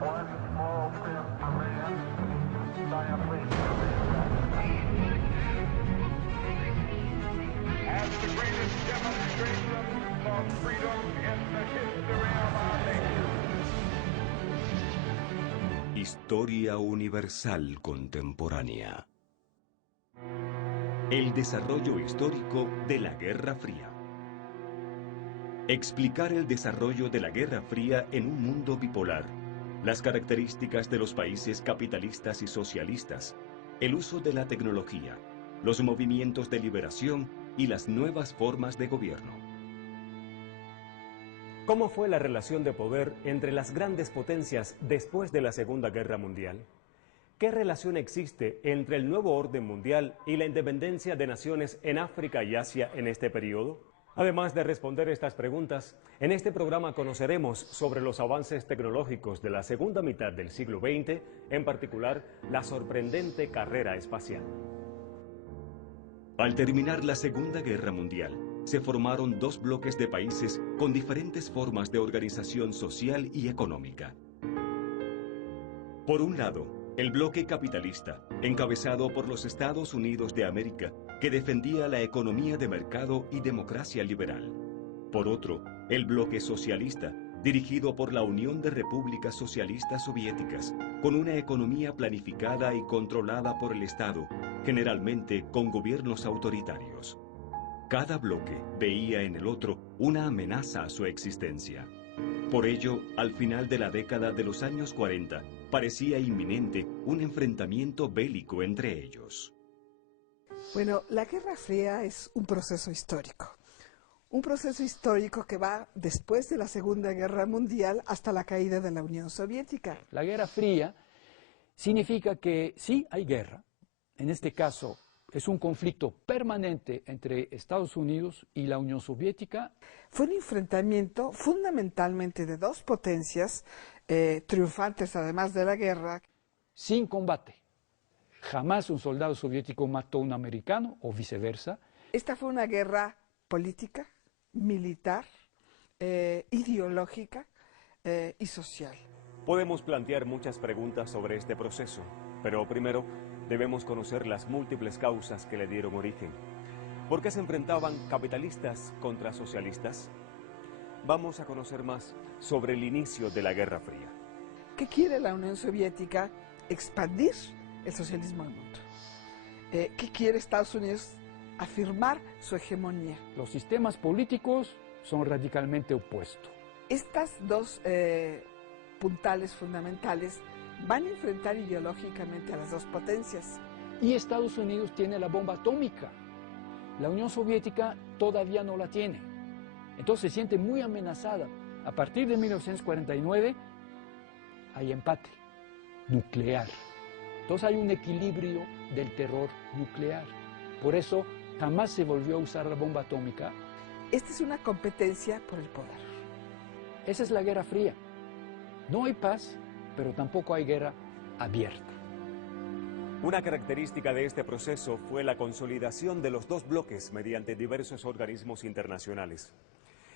One small step for man, giant leap for mankind. As the greatest demonstration for freedom in the history of our nation. Historia universal contemporánea. El desarrollo histórico de la Guerra Fría. Explicar el desarrollo de la Guerra Fría en un mundo bipolar, las características de los países capitalistas y socialistas, el uso de la tecnología, los movimientos de liberación y las nuevas formas de gobierno. ¿Cómo fue la relación de poder entre las grandes potencias después de la Segunda Guerra Mundial? ¿Qué relación existe entre el nuevo orden mundial y la independencia de naciones en África y Asia en este periodo? Además de responder estas preguntas, en este programa conoceremos sobre los avances tecnológicos de la segunda mitad del siglo XX, en particular la sorprendente carrera espacial. Al terminar la Segunda Guerra Mundial, se formaron dos bloques de países con diferentes formas de organización social y económica. Por un lado, el bloque capitalista, encabezado por los Estados Unidos de América, que defendía la economía de mercado y democracia liberal. Por otro, el bloque socialista, dirigido por la Unión de Repúblicas Socialistas Soviéticas, con una economía planificada y controlada por el Estado, generalmente con gobiernos autoritarios. Cada bloque veía en el otro una amenaza a su existencia. Por ello, al final de la década de los años 40, parecía inminente un enfrentamiento bélico entre ellos. Bueno, la Guerra Fría es un proceso histórico. Un proceso histórico que va después de la Segunda Guerra Mundial hasta la caída de la Unión Soviética. La Guerra Fría significa que sí hay guerra. En este caso, es un conflicto permanente entre Estados Unidos y la Unión Soviética. Fue un enfrentamiento fundamentalmente de dos potencias, triunfantes además de la guerra. Sin combate. Jamás un soldado soviético mató a un americano o viceversa. Esta fue una guerra política, militar, ideológica y social. Podemos plantear muchas preguntas sobre este proceso, pero primero debemos conocer las múltiples causas que le dieron origen. ¿Por qué se enfrentaban capitalistas contra socialistas? Vamos a conocer más sobre el inicio de la Guerra Fría. ¿Qué quiere la Unión Soviética? Expandir el socialismo al mundo. ¿Qué quiere Estados Unidos? Afirmar su hegemonía. Los sistemas políticos son radicalmente opuestos. Estas dos puntales fundamentales van a enfrentar ideológicamente a las dos potencias. Y Estados Unidos tiene la bomba atómica. La Unión Soviética todavía no la tiene. Entonces se siente muy amenazada. A partir de 1949 hay empate nuclear. Entonces hay un equilibrio del terror nuclear. Por eso jamás se volvió a usar la bomba atómica. Esta es una competencia por el poder. Esa es la Guerra Fría. No hay paz, pero tampoco hay guerra abierta. Una característica de este proceso fue la consolidación de los dos bloques mediante diversos organismos internacionales.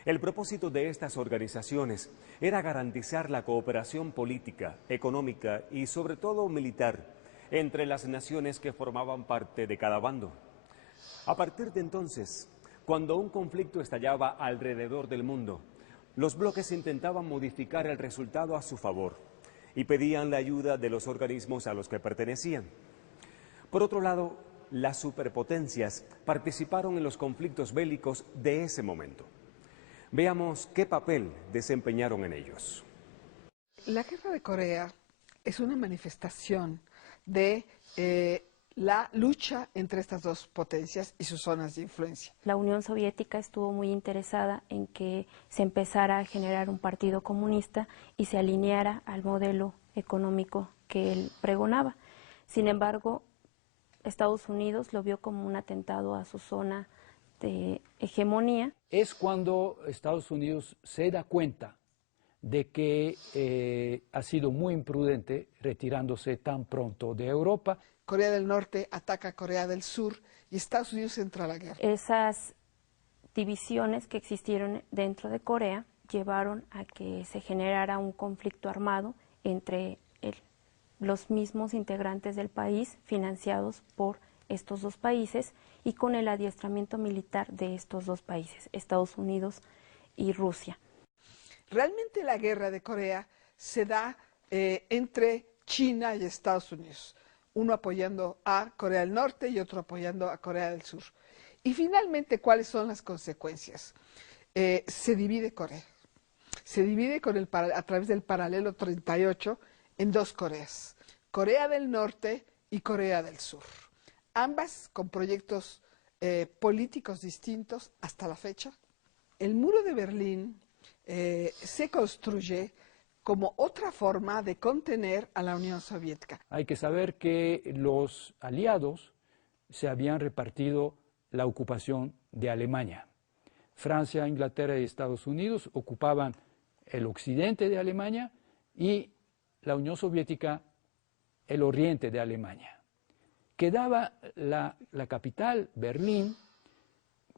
El propósito de estas organizaciones era garantizar la cooperación política, económica y sobre todo militar entre las naciones que formaban parte de cada bando. A partir de entonces, cuando un conflicto estallaba alrededor del mundo, los bloques intentaban modificar el resultado a su favor y pedían la ayuda de los organismos a los que pertenecían. Por otro lado, las superpotencias participaron en los conflictos bélicos de ese momento. Veamos qué papel desempeñaron en ellos. La Guerra de Corea es una manifestación de la lucha entre estas dos potencias y sus zonas de influencia. La Unión Soviética estuvo muy interesada en que se empezara a generar un partido comunista y se alineara al modelo económico que él pregonaba. Sin embargo, Estados Unidos lo vio como un atentado a su zona de hegemonía. Es cuando Estados Unidos se da cuenta de que ha sido muy imprudente retirándose tan pronto de Europa. Corea del Norte ataca a Corea del Sur y Estados Unidos entra a la guerra. Esas divisiones que existieron dentro de Corea llevaron a que se generara un conflicto armado entre los mismos integrantes del país, financiados por estos dos países y con el adiestramiento militar de estos dos países, Estados Unidos y Rusia. Realmente la guerra de Corea se da entre China y Estados Unidos, uno apoyando a Corea del Norte y otro apoyando a Corea del Sur. Y finalmente, ¿cuáles son las consecuencias? Se divide Corea. Se divide a través del paralelo 38 en dos Coreas, Corea del Norte y Corea del Sur. Ambas con proyectos políticos distintos hasta la fecha. El muro de Berlín se construye como otra forma de contener a la Unión Soviética. Hay que saber que los aliados se habían repartido la ocupación de Alemania. Francia, Inglaterra y Estados Unidos ocupaban el occidente de Alemania y la Unión Soviética el oriente de Alemania. Quedaba la capital, Berlín,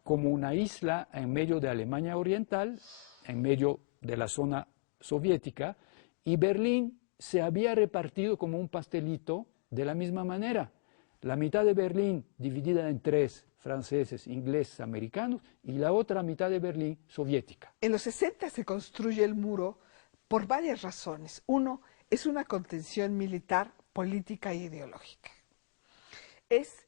como una isla en medio de Alemania Oriental, en medio de la zona soviética, y Berlín se había repartido como un pastelito de la misma manera. La mitad de Berlín dividida en tres, franceses, ingleses, americanos, y la otra mitad de Berlín soviética. En los 60 se construye el muro por varias razones. Uno, es una contención militar, política e ideológica. Es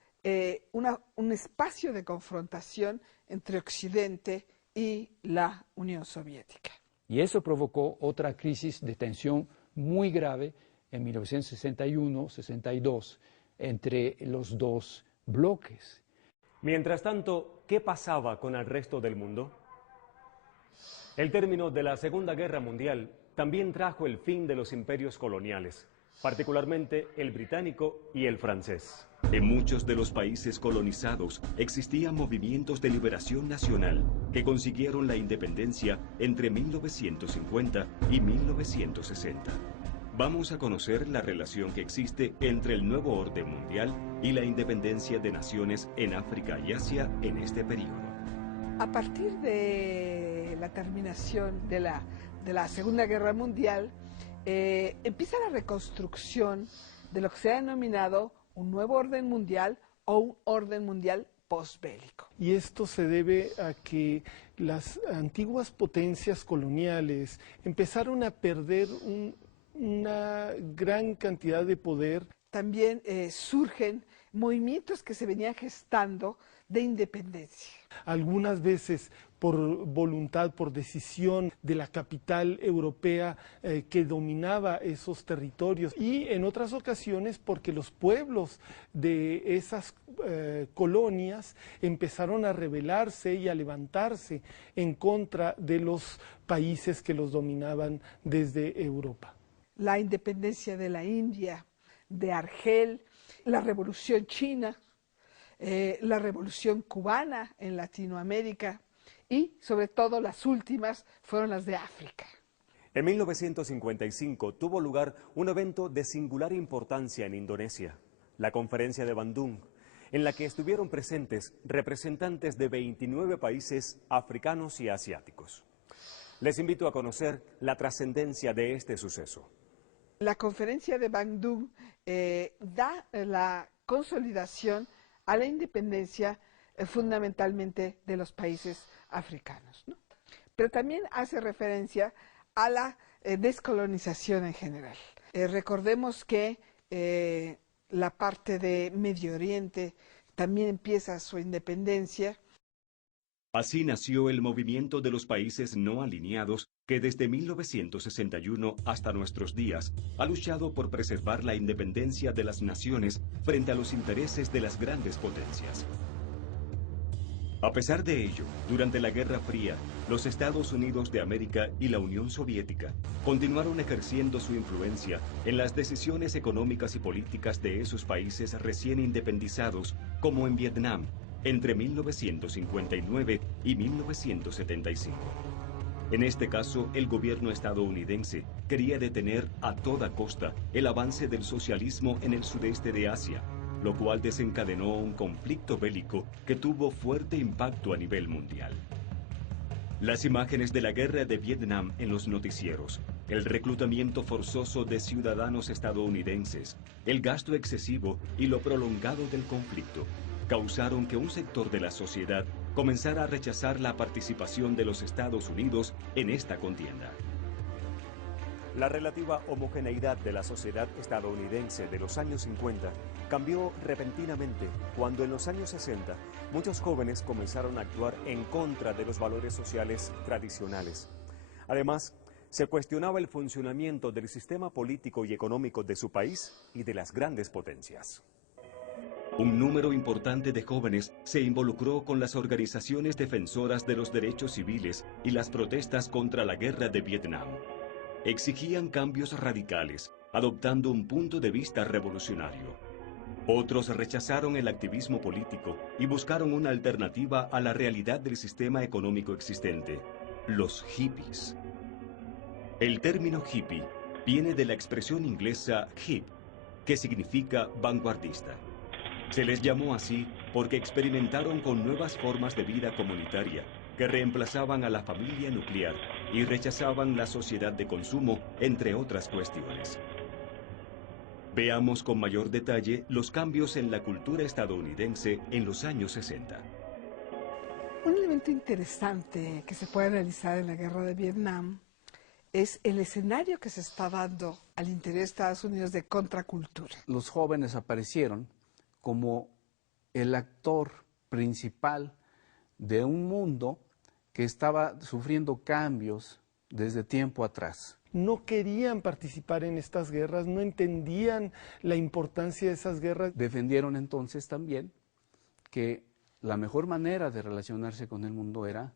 un espacio de confrontación entre Occidente y la Unión Soviética. Y eso provocó otra crisis de tensión muy grave en 1961-62 entre los dos bloques. Mientras tanto, ¿qué pasaba con el resto del mundo? El término de la Segunda Guerra Mundial también trajo el fin de los imperios coloniales, particularmente el británico y el francés. En muchos de los países colonizados existían movimientos de liberación nacional que consiguieron la independencia entre 1950 y 1960. Vamos a conocer la relación que existe entre el nuevo orden mundial y la independencia de naciones en África y Asia en este periodo. A partir de la terminación de la Segunda Guerra Mundial, empieza la reconstrucción de lo que se ha denominado un nuevo orden mundial o un orden mundial posbélico. Y esto se debe a que las antiguas potencias coloniales empezaron a perder una gran cantidad de poder. También surgen movimientos que se venían gestando de independencia. Algunas veces por voluntad, por decisión de la capital europea que dominaba esos territorios, y en otras ocasiones porque los pueblos de esas colonias empezaron a rebelarse y a levantarse en contra de los países que los dominaban desde Europa. La independencia de la India, de Argel, la Revolución China, la Revolución Cubana en Latinoamérica y, sobre todo, las últimas fueron las de África. En 1955 tuvo lugar un evento de singular importancia en Indonesia, la Conferencia de Bandung, en la que estuvieron presentes representantes de 29 países africanos y asiáticos. Les invito a conocer la trascendencia de este suceso. La Conferencia de Bandung da la consolidación a la independencia fundamentalmente de los países africanos, ¿no? Pero también hace referencia a la descolonización en general. Recordemos que la parte de Medio Oriente también empieza su independencia. Así nació el movimiento de los países no alineados que desde 1961 hasta nuestros días ha luchado por preservar la independencia de las naciones frente a los intereses de las grandes potencias. A pesar de ello, durante la Guerra Fría, los Estados Unidos de América y la Unión Soviética continuaron ejerciendo su influencia en las decisiones económicas y políticas de esos países recién independizados, como en Vietnam, entre 1959 y 1975. En este caso, el gobierno estadounidense quería detener a toda costa el avance del socialismo en el sudeste de Asia, lo cual desencadenó un conflicto bélico que tuvo fuerte impacto a nivel mundial. Las imágenes de la guerra de Vietnam en los noticieros el reclutamiento forzoso de ciudadanos estadounidenses, el gasto excesivo y lo prolongado del conflicto causaron que un sector de la sociedad comenzara a rechazar la participación de los Estados Unidos en esta contienda. La relativa homogeneidad de la sociedad estadounidense de los años 50 cambió repentinamente cuando en los años 60 muchos jóvenes comenzaron a actuar en contra de los valores sociales tradicionales. Además, se cuestionaba el funcionamiento del sistema político y económico de su país y de las grandes potencias. Un número importante de jóvenes se involucró con las organizaciones defensoras de los derechos civiles y las protestas contra la guerra de Vietnam. Exigían cambios radicales, adoptando un punto de vista revolucionario. Otros rechazaron el activismo político y buscaron una alternativa a la realidad del sistema económico existente: los hippies. El término hippie viene de la expresión inglesa hip, que significa vanguardista. Se les llamó así porque experimentaron con nuevas formas de vida comunitaria que reemplazaban a la familia nuclear y rechazaban la sociedad de consumo, entre otras cuestiones. Veamos con mayor detalle los cambios en la cultura estadounidense en los años 60. Un elemento interesante que se puede analizar en la guerra de Vietnam es el escenario que se está dando al interés de Estados Unidos de contracultura. Los jóvenes aparecieron como el actor principal de un mundo que estaba sufriendo cambios desde tiempo atrás. No querían participar en estas guerras, no entendían la importancia de esas guerras. Defendieron entonces también que la mejor manera de relacionarse con el mundo era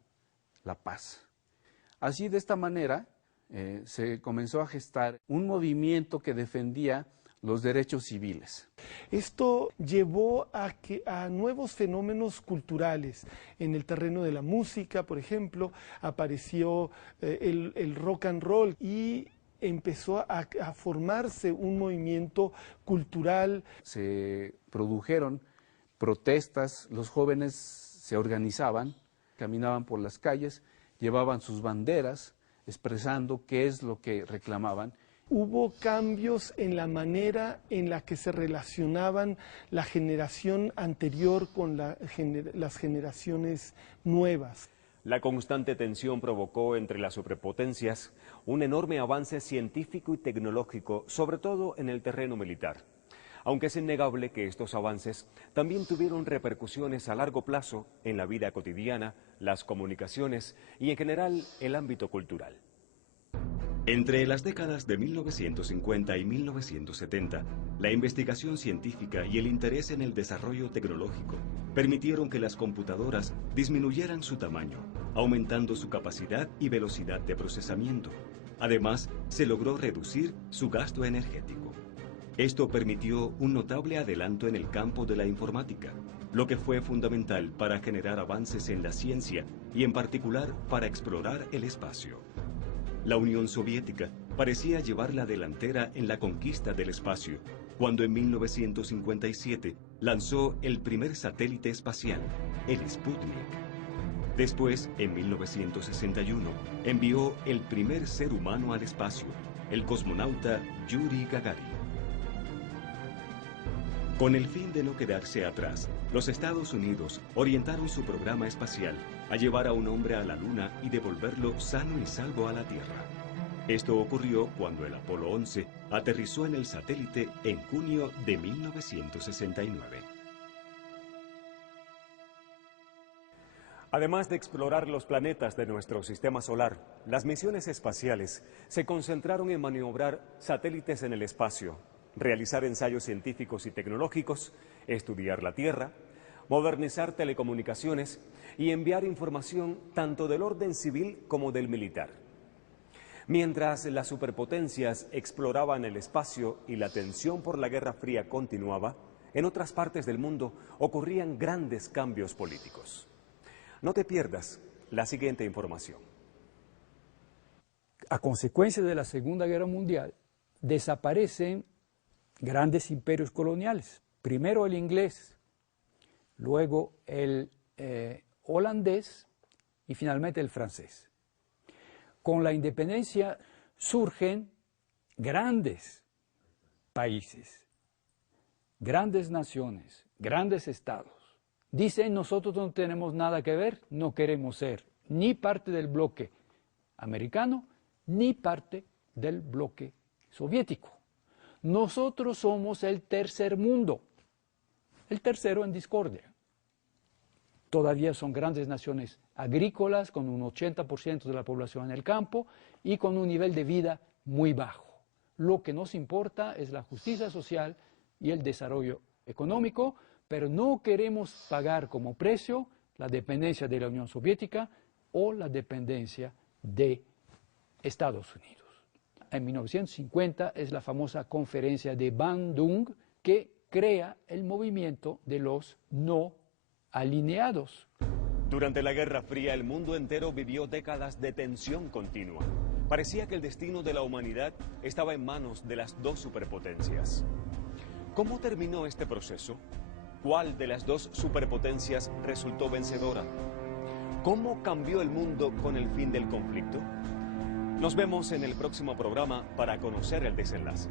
la paz. Así, de esta manera, se comenzó a gestar un movimiento que defendía los derechos civiles. Esto llevó a nuevos fenómenos culturales. En el terreno de la música, por ejemplo, apareció el rock and roll y empezó a formarse un movimiento cultural. Se produjeron protestas, los jóvenes se organizaban, caminaban por las calles, llevaban sus banderas expresando qué es lo que reclamaban. Hubo cambios en la manera en la que se relacionaban la generación anterior con las generaciones nuevas. La constante tensión provocó entre las superpotencias un enorme avance científico y tecnológico, sobre todo en el terreno militar. Aunque es innegable que estos avances también tuvieron repercusiones a largo plazo en la vida cotidiana, las comunicaciones y en general el ámbito cultural. Entre las décadas de 1950 y 1970, la investigación científica y el interés en el desarrollo tecnológico permitieron que las computadoras disminuyeran su tamaño, aumentando su capacidad y velocidad de procesamiento. Además, se logró reducir su gasto energético. Esto permitió un notable adelanto en el campo de la informática, lo que fue fundamental para generar avances en la ciencia y en particular para explorar el espacio. La Unión Soviética parecía llevar la delantera en la conquista del espacio, cuando en 1957 lanzó el primer satélite espacial, el Sputnik. Después, en 1961, envió el primer ser humano al espacio, el cosmonauta Yuri Gagarin. Con el fin de no quedarse atrás, los Estados Unidos orientaron su programa espacial a llevar a un hombre a la Luna y devolverlo sano y salvo a la Tierra. Esto ocurrió cuando el Apolo 11 aterrizó en el satélite en junio de 1969. Además de explorar los planetas de nuestro sistema solar, las misiones espaciales se concentraron en maniobrar satélites en el espacio, realizar ensayos científicos y tecnológicos, estudiar la Tierra, modernizar telecomunicaciones y enviar información tanto del orden civil como del militar. Mientras las superpotencias exploraban el espacio y la tensión por la Guerra Fría continuaba, en otras partes del mundo ocurrían grandes cambios políticos. No te pierdas la siguiente información. A consecuencia de la Segunda Guerra Mundial, desaparecen grandes imperios coloniales. Primero el inglés, luego el holandés y finalmente el francés. Con la independencia surgen grandes países, grandes naciones, grandes estados. Dicen, nosotros no tenemos nada que ver, no queremos ser ni parte del bloque americano, ni parte del bloque soviético. Nosotros somos el tercer mundo, el tercero en discordia. Todavía son grandes naciones agrícolas, con un 80% de la población en el campo y con un nivel de vida muy bajo. Lo que nos importa es la justicia social y el desarrollo económico, pero no queremos pagar como precio la dependencia de la Unión Soviética o la dependencia de Estados Unidos. En 1950 es la famosa conferencia de Bandung que crea el movimiento de los no alineados. Durante la Guerra Fría, el mundo entero vivió décadas de tensión continua. Parecía que el destino de la humanidad estaba en manos de las dos superpotencias. ¿Cómo terminó este proceso? ¿Cuál de las dos superpotencias resultó vencedora? ¿Cómo cambió el mundo con el fin del conflicto? Nos vemos en el próximo programa para conocer el desenlace.